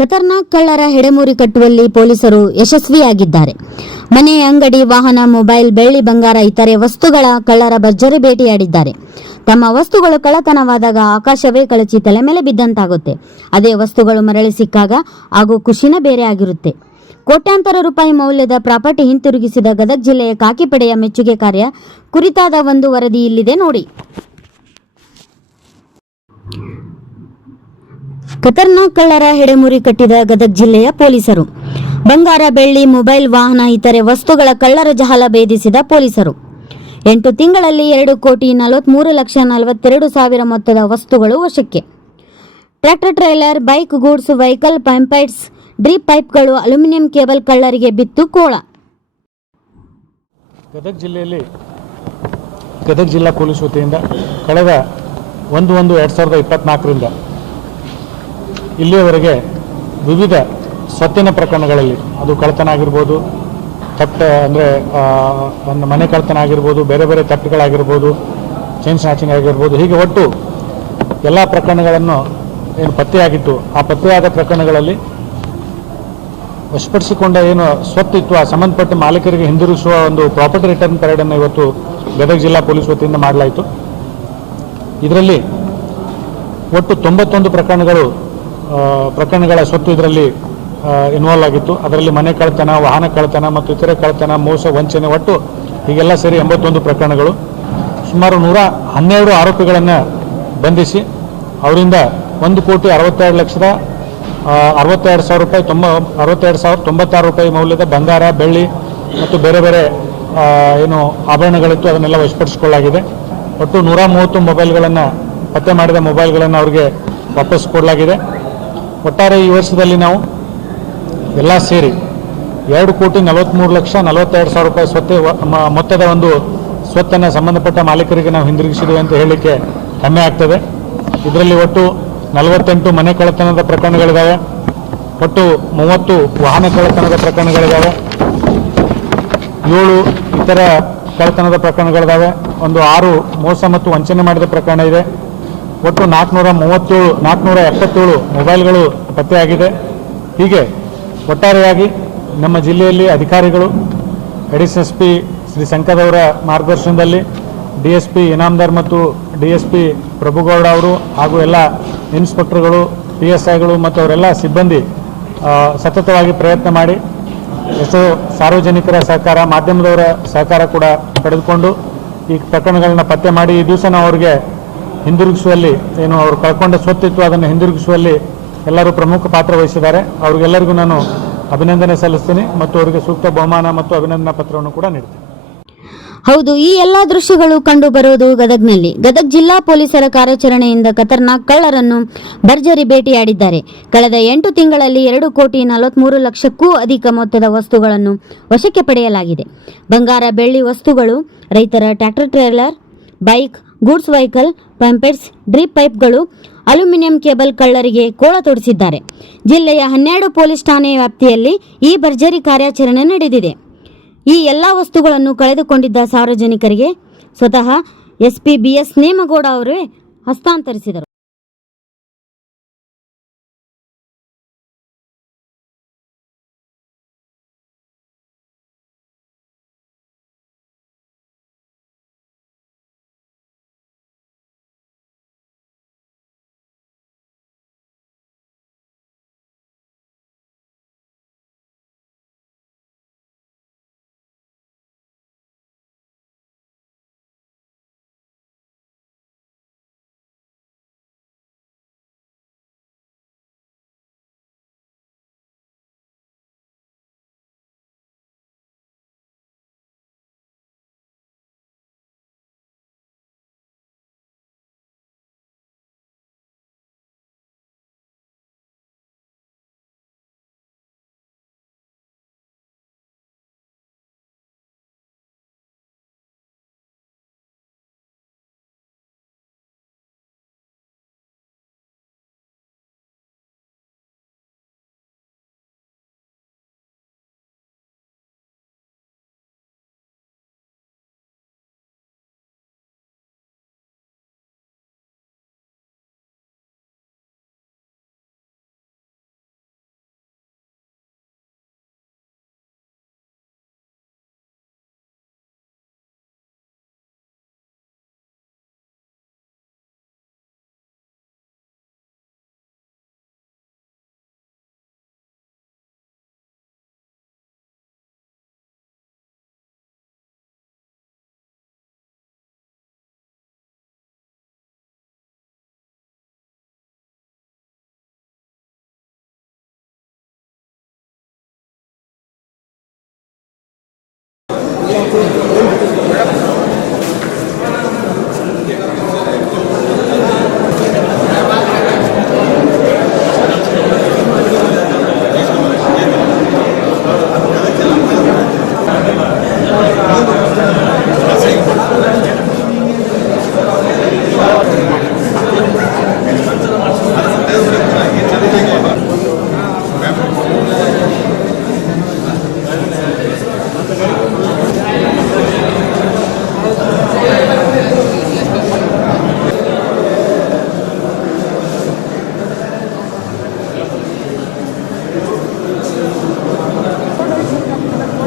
ಖತರ್ನಾಕ್ ಕಳ್ಳರ ಹೆಡೆಮೂರಿ ಕಟ್ಟುವಲ್ಲಿ ಪೊಲೀಸರು ಯಶಸ್ವಿಯಾಗಿದ್ದಾರೆ. ಮನೆ, ಅಂಗಡಿ, ವಾಹನ, ಮೊಬೈಲ್, ಬೆಳ್ಳಿ ಬಂಗಾರ ಇತರೆ ವಸ್ತುಗಳ ಕಳ್ಳರ ಭರ್ಜರಿ ಭೇಟಿಯಾಡಿದ್ದಾರೆ. ತಮ್ಮ ವಸ್ತುಗಳು ಕಳತನವಾದಾಗ ಆಕಾಶವೇ ಕಳಚಿ ತಲೆ ಮೇಲೆ ಬಿದ್ದಂತಾಗುತ್ತೆ. ಅದೇ ವಸ್ತುಗಳು ಮರಳಿ ಸಿಕ್ಕಾಗ ಹಾಗೂ ಖುಷಿನ ಬೇರೆ ಆಗಿರುತ್ತೆ. ಕೋಟ್ಯಾಂತರ ರೂಪಾಯಿ ಮೌಲ್ಯದ ಪ್ರಾಪರ್ಟಿ ಹಿಂತಿರುಗಿಸಿದ ಗದಗ ಜಿಲ್ಲೆಯ ಕಾಕಿಪಡೆಯ ಮೆಚ್ಚುಗೆ ಕಾರ್ಯ ಕುರಿತಾದ ಒಂದು ವರದಿ ಇಲ್ಲಿದೆ ನೋಡಿ. ಖತರ್ನಾಕ್ ಕಳ್ಳರ ಹೆಡೆಮುರಿ ಕಟ್ಟಿದ ಗದಗ ಜಿಲ್ಲೆಯ ಪೊಲೀಸರು. ಬಂಗಾರ, ಬೆಳ್ಳಿ, ಮೊಬೈಲ್, ವಾಹನ, ಇತರೆ ವಸ್ತುಗಳ ಕಳ್ಳರ ಜಹಲ ಭೇದಿಸಿದ ಪೊಲೀಸರು. ಎಂಟು ತಿಂಗಳಲ್ಲಿ ಎರಡು ಕೋಟಿ ನಲವತ್ಮೂರು ಲಕ್ಷ ನಲವತ್ತೆರಡು ಸಾವಿರ ಮೊತ್ತದ ವಸ್ತುಗಳು ವಶಕ್ಕೆ. Tractor, trailer, bike, goods, vehicle, pumpsets, drip ಪೈಪ್ಗಳು, ಅಲ್ಯೂಮಿನಿಯಂ ಕೇಬಲ್ ಕಳ್ಳರಿಗೆ ಬಿತ್ತು ಕೋಳ. ಗದಗ ಜಿಲ್ಲೆಯಲ್ಲಿ, ಗದಗ ಜಿಲ್ಲಾ ಪೊಲೀಸ್ ವತಿಯಿಂದ ಕಳೆದ ಒಂದು ಒಂದು ಎರಡು ಸಾವಿರದ ಇಪ್ಪತ್ನಾಲ್ಕರಿಂದ ಇಲ್ಲಿಯವರೆಗೆ ವಿವಿಧ ಸ್ವತ್ತಿನ ಪ್ರಕರಣಗಳಲ್ಲಿ, ಅದು ಕಳ್ಳತನ ಆಗಿರ್ಬೋದು ತಟ್ಟೆ ಅಂದರೆ ಒಂದು ಮನೆ ಕಳ್ಳತನ ಆಗಿರ್ಬೋದು ಬೇರೆ ಬೇರೆ ತಪ್ಪುಗಳಾಗಿರ್ಬೋದು ಚೈನ್ ಸ್ನ್ಯಾಚಿಂಗ್ ಆಗಿರ್ಬೋದು, ಹೀಗೆ ಒಟ್ಟು ಎಲ್ಲ ಪ್ರಕರಣಗಳನ್ನು ಏನು ಪತ್ತೆಯಾಗಿತ್ತು. ಆ ಪತ್ತೆಯಾದ ಪ್ರಕರಣಗಳಲ್ಲಿ ವಶಪಡಿಸಿಕೊಂಡ ಏನು ಸ್ವತ್ತಿತ್ತು ಆ ಸಂಬಂಧಪಟ್ಟ ಮಾಲೀಕರಿಗೆ ಹಿಂದಿರುಗಿಸುವ ಒಂದು ಪ್ರಾಪರ್ಟಿ ರಿಟರ್ನ್ ಪರೇಡನ್ನು ಇವತ್ತು ಗದಗ ಜಿಲ್ಲಾ ಪೊಲೀಸ್ ವತಿಯಿಂದ ಮಾಡಲಾಯಿತು. ಇದರಲ್ಲಿ ಒಟ್ಟು ತೊಂಬತ್ತೊಂದು ಪ್ರಕರಣಗಳು ಪ್ರಕರಣಗಳ ಸ್ವತ್ತು ಇದರಲ್ಲಿ ಇನ್ವಾಲ್ವ್ ಆಗಿತ್ತು. ಅದರಲ್ಲಿ ಮನೆ ಕಳ್ಳತನ, ವಾಹನ ಕಳ್ತನ ಮತ್ತು ಇತರೆ ಕಳ್ಳತನ, ಮೋಸ, ವಂಚನೆ ಒಟ್ಟು ಹೀಗೆಲ್ಲ ಸೇರಿ ಎಂಬತ್ತೊಂದು ಪ್ರಕರಣಗಳು. ಸುಮಾರು ನೂರ ಹನ್ನೆರಡು ಆರೋಪಿಗಳನ್ನು ಬಂಧಿಸಿ, ಅವರಿಂದ ಒಂದು ಕೋಟಿ ಅರವತ್ತೆರಡು ಲಕ್ಷದ ಅರವತ್ತೆರಡು ಸಾವಿರ ರೂಪಾಯಿ ತೊಂಬ, ಅರವತ್ತೆರಡು ಸಾವಿರ ತೊಂಬತ್ತಾರು ರೂಪಾಯಿ ಮೌಲ್ಯದ ಬಂಗಾರ, ಬೆಳ್ಳಿ ಮತ್ತು ಬೇರೆ ಬೇರೆ ಏನು ಆಭರಣಗಳಿತ್ತು, ಅದನ್ನೆಲ್ಲ ವಶಪಡಿಸಿಕೊಳ್ಳಲಾಗಿದೆ. ಒಟ್ಟು ನೂರ ಮೂವತ್ತು ಮೊಬೈಲ್ಗಳನ್ನು ಪತ್ತೆ ಮಾಡಿದ ಮೊಬೈಲ್ಗಳನ್ನು ಅವರಿಗೆ ವಾಪಸ್ ಕೊಡಲಾಗಿದೆ. ಒಟ್ಟಾರೆ ಈ ವರ್ಷದಲ್ಲಿ ನಾವು ಎಲ್ಲ ಸೇರಿ ಎರಡು ಕೋಟಿ ನಲವತ್ತ್ಮೂರು ಲಕ್ಷ ನಲವತ್ತೆರಡು ಸಾವಿರ ರೂಪಾಯಿ ಸ್ವತ್ತೆ ಮೊತ್ತದ ಒಂದು ಸ್ವತ್ತನ್ನು ಸಂಬಂಧಪಟ್ಟ ಮಾಲೀಕರಿಗೆ ನಾವು ಹಿಂದಿರುಗಿಸಿದ್ದೇವೆ ಅಂತ ಹೇಳಲಿಕ್ಕೆ ಹೆಮ್ಮೆ ಆಗ್ತದೆ. ಇದರಲ್ಲಿ ಒಟ್ಟು ನಲವತ್ತೆಂಟು ಮನೆ ಕಳ್ಳತನದ ಪ್ರಕರಣಗಳಿದ್ದಾವೆ ಒಟ್ಟು ಮೂವತ್ತು ವಾಹನ ಕಳ್ಳತನದ ಪ್ರಕರಣಗಳಿದ್ದಾವೆ ಏಳು ಇತರ ಕಳ್ಳತನದ ಪ್ರಕರಣಗಳಿದ್ದಾವೆ ಒಂದು ಆರು ಮೋಸ ಮತ್ತು ವಂಚನೆ ಮಾಡಿದ ಪ್ರಕರಣ ಇದೆ. ಒಟ್ಟು ನಾಲ್ಕುನೂರ ಮೂವತ್ತೇಳು, ನಾಲ್ಕುನೂರ ಎಪ್ಪತ್ತೇಳು ಮೊಬೈಲ್ಗಳು ಪತ್ತೆಯಾಗಿದೆ. ಹೀಗೆ ಒಟ್ಟಾರೆಯಾಗಿ ನಮ್ಮ ಜಿಲ್ಲೆಯಲ್ಲಿ ಅಧಿಕಾರಿಗಳು ಎಡಿಸ್ ಎಸ್ ಪಿ ಶ್ರೀ ಶಂಕರವರ ಮಾರ್ಗದರ್ಶನದಲ್ಲಿ, ಡಿ ಎಸ್ ಪಿ ಇನಾಮ್ದಾರ್ ಮತ್ತು ಡಿ ಎಸ್ ಪಿ ಪ್ರಭುಗೌಡ ಅವರು ಹಾಗೂ ಎಲ್ಲ ಇನ್ಸ್ಪೆಕ್ಟರ್ಗಳು, ಪಿ ಎಸ್ ಐಗಳು ಮತ್ತು ಅವರೆಲ್ಲ ಸಿಬ್ಬಂದಿ ಸತತವಾಗಿ ಪ್ರಯತ್ನ ಮಾಡಿ ಎಷ್ಟೋ ಸಾರ್ವಜನಿಕರ ಸಹಕಾರ, ಮಾಧ್ಯಮದವರ ಸಹಕಾರ ಕೂಡ ಪಡೆದುಕೊಂಡು ಈ ಪ್ರಕರಣಗಳನ್ನ ಪತ್ತೆ ಮಾಡಿ ಈ ದಿವಸ ನಾವು ಅವ್ರಿಗೆ ಹಿಂದಿರುಗಿಸುವಲ್ಲಿ ಏನು ಅವರು ಕಳ್ಕೊಂಡ ಸ್ವತ್ತಿತ್ತು ಅದನ್ನು ಹಿಂದಿರುಗಿಸುವಲ್ಲಿ ಎಲ್ಲರೂ ಪ್ರಮುಖ ಪಾತ್ರ ವಹಿಸಿದ್ದಾರೆ. ಅವ್ರಿಗೆಲ್ಲರಿಗೂ ನಾನು ಅಭಿನಂದನೆ ಸಲ್ಲಿಸ್ತೀನಿ ಮತ್ತು ಅವರಿಗೆ ಸೂಕ್ತ ಬಹುಮಾನ ಮತ್ತು ಅಭಿನಂದನಾ ಪತ್ರವನ್ನು ಕೂಡ ನೀಡ್ತೀನಿ. ಹೌದು, ಈ ಎಲ್ಲಾ ದೃಶ್ಯಗಳು ಕಂಡು ಬರುವುದು ಗದಗ್ನಲ್ಲಿ. ಗದಗ್ ಜಿಲ್ಲಾ ಪೊಲೀಸರ ಕಾರ್ಯಾಚರಣೆಯಿಂದ ಖತರ್ನಾಕ್ ಕಳ್ಳರನ್ನು ಭರ್ಜರಿ ಭೇಟಿಯಾಡಿದ್ದಾರೆ. ಕಳೆದ ಎಂಟು ತಿಂಗಳಲ್ಲಿ ಎರಡು ಕೋಟಿ ನಲವತ್ಮೂರು ಲಕ್ಷಕ್ಕೂ ಅಧಿಕ ಮೊತ್ತದ ವಸ್ತುಗಳನ್ನು ವಶಕ್ಕೆ ಪಡೆಯಲಾಗಿದೆ. ಬಂಗಾರ ಬೆಳ್ಳಿ ವಸ್ತುಗಳು, ರೈತರ tractor, trailer, bike, goods vehicle pumpsets drip ಪೈಪ್ಗಳು ಅಲ್ಯೂಮಿನಿಯಂ ಕೇಬಲ್ ಕಳ್ಳರಿಗೆ ಕೋಳ ತೊಡಿಸಿದ್ದಾರೆ. ಜಿಲ್ಲೆಯ ಹನ್ನೆರಡು ಪೊಲೀಸ್ ಠಾಣೆ ವ್ಯಾಪ್ತಿಯಲ್ಲಿ ಈ ಭರ್ಜರಿ ಕಾರ್ಯಾಚರಣೆ ನಡೆದಿದೆ. ಈ ಎಲ್ಲ ವಸ್ತುಗಳನ್ನು ಕಳೆದುಕೊಂಡಿದ್ದ ಸಾರ್ವಜನಿಕರಿಗೆ ಸ್ವತಃ ಎಸ್ಪಿ ಬಿಎಸ್ ನೇಮಗೌಡ ಅವರೇ ಹಸ್ತಾಂತರಿಸಿದರು.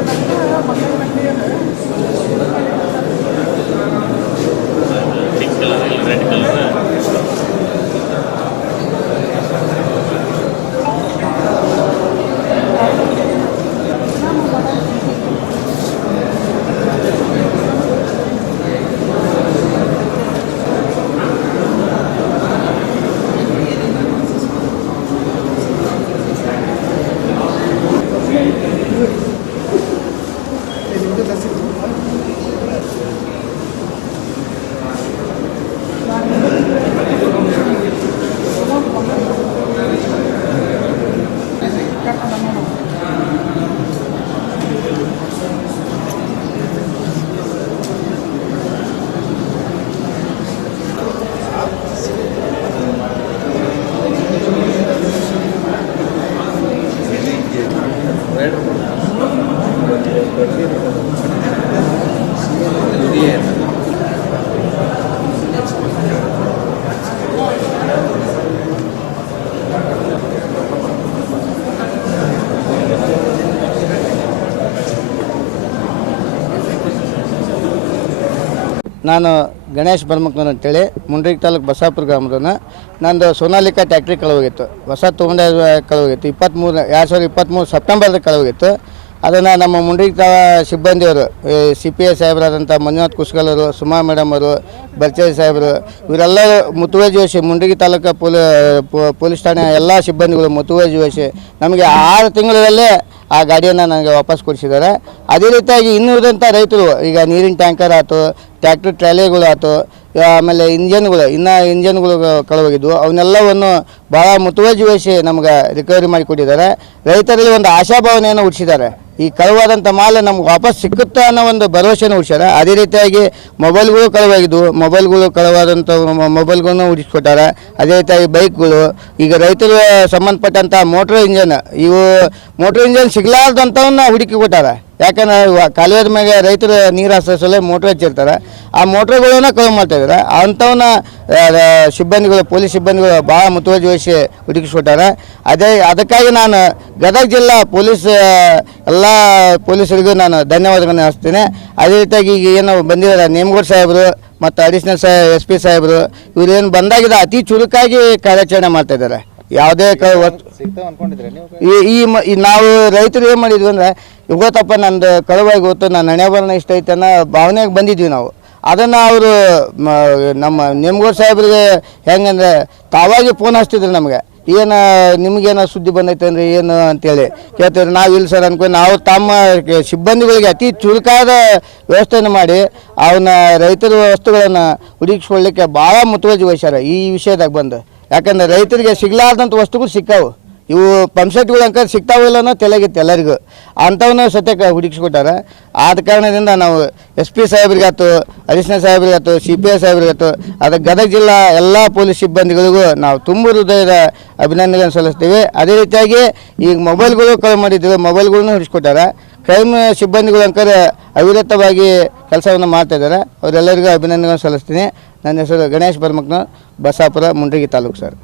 มันไม่ใช่เ ನಾನು ಗಣೇಶ್ ಬರ್ಮಕ್ನವ್ರು ಅಂತೇಳಿ, ಮುಂಡ್ರಿಗ್ ತಾಲೂಕು ಬಸಾಪುರ ಗ್ರಾಮದವನು ನಂದು ಸೋನಾಲಿಕಾ ಟ್ಯಾಕ್ಟ್ರಿ ಕಳೋಗಿತ್ತು ಹೊಸ ತೊಗೊಂಡ ಕಳೋಗಿತ್ತು ಇಪ್ಪತ್ತ್ಮೂರು ಎರಡು ಸಾವಿರದ ಇಪ್ಪತ್ತ್ಮೂರು ಸೆಪ್ಟೆಂಬರ್ದಾಗ ಕಳೋಗಿತ್ತು ಅದನ್ನು ನಮ್ಮ ಮುಂಡ್ರಿಗ್ ತಾ ಸಿಬ್ಬಂದಿಯವರು ಸಿ ಪಿ ಎಸ್ ಸಾಹೇಬರಾದಂಥ ಮಂಜುನಾಥ್ ಕುಸ್ಕಲರು, ಸುಮಾ ಮೇಡಮ್ ಅವರು ಬರ್ಚೇರಿ ಸಾಹೇಬರು, ಇವರೆಲ್ಲರೂ ಮುತುವೆ ಜೋಶಿ ಮುಂಡ್ರಿಗಿ ತಾಲೂಕು ಪೊಲೀ ಪೊಲೀಸ್ ಠಾಣೆ ಎಲ್ಲ ಸಿಬ್ಬಂದಿಗಳು ಮುತುವೆ ಜೋಶಿ ನಮಗೆ ಆರು ತಿಂಗಳಲ್ಲೇ ಆ ಗಾಡಿಯನ್ನು ನನಗೆ ವಾಪಸ್ ಕೊಡಿಸಿದ್ದಾರೆ. ಅದೇ ರೀತಿಯಾಗಿ ಇನ್ನುಳಿದಂಥ ರೈತರು, ಈಗ ನೀರಿನ ಟ್ಯಾಂಕರ್ ಆಯಿತು ಟ್ಯಾಕ್ಟ್ರ್ ಟ್ರಾಲಿಗಳು ಆಯ್ತು ಆಮೇಲೆ ಇಂಜನ್ಗಳು, ಇನ್ನು ಇಂಜನ್ಗಳು ಕಳವಾಗಿದ್ವು ಅವನ್ನೆಲ್ಲವನ್ನು ಭಾಳ ಮುತುವರ್ಜಿ ವಹಿಸಿ ನಮ್ಗೆ ರಿಕವರಿ ಮಾಡಿಕೊಟ್ಟಿದ್ದಾರೆ. ರೈತರಲ್ಲಿ ಒಂದು ಆಶಾಭಾವನೆಯನ್ನು ಹುಟ್ಟಿಸಿದ್ದಾರೆ. ಈ ಕಳುವಾದಂಥ ಮಾಲ್ ನಮ್ಗೆ ವಾಪಸ್ ಸಿಕ್ಕುತ್ತಾ ಅನ್ನೋ ಒಂದು ಭರವಸೆನ ಹುಡ್ಸ್ಯಾರ. ಅದೇ ರೀತಿಯಾಗಿ ಮೊಬೈಲ್ಗಳು ಕಳುವಾಗಿದ್ವು. ಮೊಬೈಲ್ಗಳು ಕಳುವಾದಂಥ ಮೊಬೈಲ್ಗಳನ್ನು ಹುಡಿಸ್ಕೊಟ್ಟಾರ. ಅದೇ ರೀತಿಯಾಗಿ ಬೈಕ್ಗಳು. ಈಗ ರೈತರು ಸಂಬಂಧಪಟ್ಟಂಥ ಮೋಟ್ರ್ ಇಂಜನ್, ಇವು ಮೋಟ್ರ್ ಇಂಜನ್ ಸಿಗ್ಲಾರ್ದಂಥವನ್ನ ಹುಡುಕಿ ಕೊಟ್ಟಾರೆ. ಯಾಕಂದ್ರೆ ಕಾಲುವೆದ ಮ್ಯಾಗೆ ರೈತರು ನೀರು ಹಾಸೋಸಲ ಮೋಟ್ರ್ ಹಚ್ಚಿರ್ತಾರೆ. ಆ ಮೋಟ್ರ್ಗಳನ್ನ ಕಳು ಮಾಡ್ತಾ ಇದ್ದಾರೆ ಅಂಥವನ್ನ ಸಿಬ್ಬಂದಿಗಳು, ಪೊಲೀಸ್ ಸಿಬ್ಬಂದಿಗಳು ಭಾಳ ಮುತುವರ್ಜಿ ವಹಿಸಿ ಹುಡುಕಿಸ್ಕೊಟ್ಟಾರೆ. ಅದೇ, ಅದಕ್ಕಾಗಿ ನಾನು ಗದಗ ಜಿಲ್ಲಾ ಪೊಲೀಸ್ ಎಲ್ಲ ಪೊಲೀಸರಿಗೂ ನಾನು ಧನ್ಯವಾದಗಳನ್ನು ಹಾಸ್ತೇನೆ ಅದೇ ರೀತಿಯಾಗಿ ಈಗ ಏನು ಬಂದಿದ್ದಾರೆ ನೇಮಗೌಡ ಸಾಹೇಬರು ಮತ್ತು ಅಡಿಷನಲ್ ಸಾ, ಎಸ್ ಪಿ ಸಾಹೇಬರು, ಇವ್ರು ಏನು ಬಂದಾಗಿದೆ ಅತಿ ಚುರುಕಾಗಿ ಕಾರ್ಯಾಚರಣೆ ಮಾಡ್ತಾ ಇದ್ದಾರೆ ಯಾವುದೇ ಕ ವಸ್ತು ಈ ಈ ಮ ಈ ನಾವು ರೈತರು ಏನು ಮಾಡಿದ್ವಿ ಅಂದರೆ ಇವತ್ತಪ್ಪ ನಂದು ಕಳುವಾಗಿ ಗೊತ್ತು ನನ್ನ ಹಣೆ ಬರೋಣ ಇಷ್ಟ ಐತೆ ಅನ್ನೋ ಭಾವನೆಗೆ ಬಂದಿದ್ವಿ ನಾವು. ಅದನ್ನು ಅವರು ನಮ್ಮ ನಿಮ್ಗೂರ್ ಸಾಹೇಬ್ರಿಗೆ ಹೆಂಗಂದ್ರೆ ತಾವಾಗಿ ಫೋನ್ ಹಚ್ತಿದ್ರು ನಮಗೆ. ಏನು ನಿಮಗೇನೋ ಸುದ್ದಿ ಬಂದೈತೆ ಅಂದ್ರೆ ಏನು ಅಂತೇಳಿ ಕೇಳ್ತಿದ್ರು. ನಾವು ಇಲ್ಲ ಸರ್ ಅನ್ಕೊಂಡು ನಾವು ತಮ್ಮ ಕೆ- ಸಿಬ್ಬಂದಿಗಳಿಗೆ ಅತಿ ಚುರುಕಾದ ವ್ಯವಸ್ಥೆಯನ್ನು ಮಾಡಿ ಅವನ ರೈತರ ವಸ್ತುಗಳನ್ನು ಹುಡುಕಿಸ್ಕೊಳ್ಳಿಕ್ಕೆ ಭಾಳ ಮುತುವರ್ಜಿ ವಹಿಸ್ಯಾರ ಈ ವಿಷಯದಾಗ ಬಂದು. ಯಾಕಂದ್ರೆ ರೈತರಿಗೆ ಸಿಗ್ಲಾರ್ದಂಥ ವಸ್ತುಗಳು ಸಿಕ್ಕಾವು. ಇವು ಪಂಪ್ಸೆಟ್ಗಳು ಅಂಕ ಸಿಗ್ತಾವೋ ಇಲ್ಲ ಅನ್ನೋ ತಲೆಗಿತ್ತು ಎಲ್ಲರಿಗೂ ಅಂಥವನ್ನ ಸತ್ಯಕ್ಕೆ ಹುಡುಕಿಸ್ಕೊಟ್ಟಾರ. ಆದ ಕಾರಣದಿಂದ ನಾವು ಎಸ್ ಪಿ ಸಾಹೇಬ್ರಿಗಾತು ಅಡಿಷನಲ್ ಸಾಹೇಬ್ರಿಗಾತು ಸಿ ಪಿ ಐ ಸಾಹೇಬ್ರಿಗಾತು ಅದು ಗದಗ ಜಿಲ್ಲಾ ಎಲ್ಲ ಪೊಲೀಸ್ ಸಿಬ್ಬಂದಿಗಳಿಗೂ ನಾವು ತುಂಬ ಹೃದಯದ ಅಭಿನಂದನೆ ಸಲ್ಲಿಸ್ತೀವಿ. ಅದೇ ರೀತಿಯಾಗಿ ಈಗ ಮೊಬೈಲ್ಗಳು ಕಳು ಮಾಡಿದ್ದೀವಿ ಮೊಬೈಲ್ಗಳನ್ನು ಹುಡುಕಿಸ್ಕೊಟ್ಟಾರ. ಕ್ರೈಮ್ ಸಿಬ್ಬಂದಿಗಳು ಅಂಕರೆ ಅವಿರತವಾಗಿ ಕೆಲಸವನ್ನು ಮಾಡ್ತಾಯಿದ್ದಾರೆ ಅವರೆಲ್ಲರಿಗೂ ಅಭಿನಂದನೆ ಸಲ್ಲಿಸ್ತೀನಿ. ನನ್ನ ಹೆಸರು ಗಣೇಶ್ ಬರ್ಮಕ್ನ ಬಸಾಪುರ, ಮುಂಡ್ರಿಗಿ ತಾಲೂಕು ಸರ್.